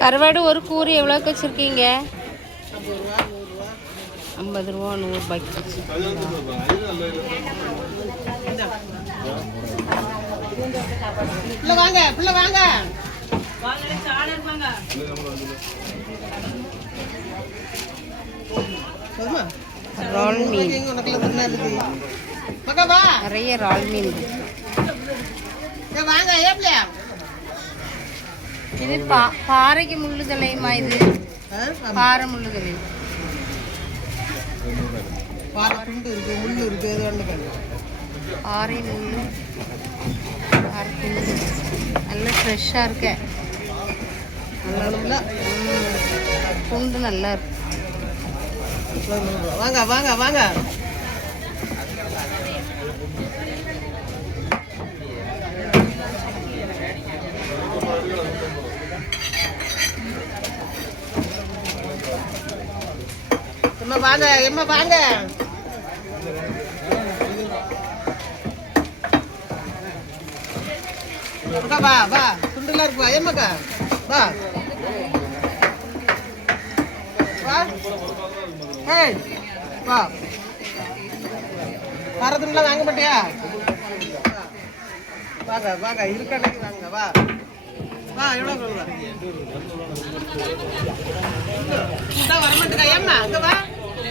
கருவாடு ஒரு கூறு எவ்வளோக்கு வச்சுருக்கீங்க? 50 ரூபா 100 ரூபாய்க்கு. வாங்க பிள்ளை வாங்க. இறால் மீன் நிறைய இறால் மீன். வாங்க ஏப்லையா. இது பாறைக்கு முள்ளுதலையுமா? இது பாறை முள்ளுதலை. பாறை துண்டு இருக்கு, முள்ளு இருக்கு. எது ஒன்று பாறை முள்ளு, பாறை துண்டு நல்லா ஃப்ரெஷ்ஷாக இருக்க. நல்லா துண்டு நல்லா இருக்கு. வாங்க வாங்க வாங்க. எம்மா வாங்க, எம்மா வாங்க. வா வா, துண்டுலாம் இருக்கு. வா ஏமாக்கா, வா வா. ஏய் வா. வரதுலாம் வாங்க மாட்டியா? வாங்க வாங்க, இருக்கடைக்கு வாங்க. வா வா. எவ்வளோ வர மாட்டேங்க ஏம்மா, அங்கே வா.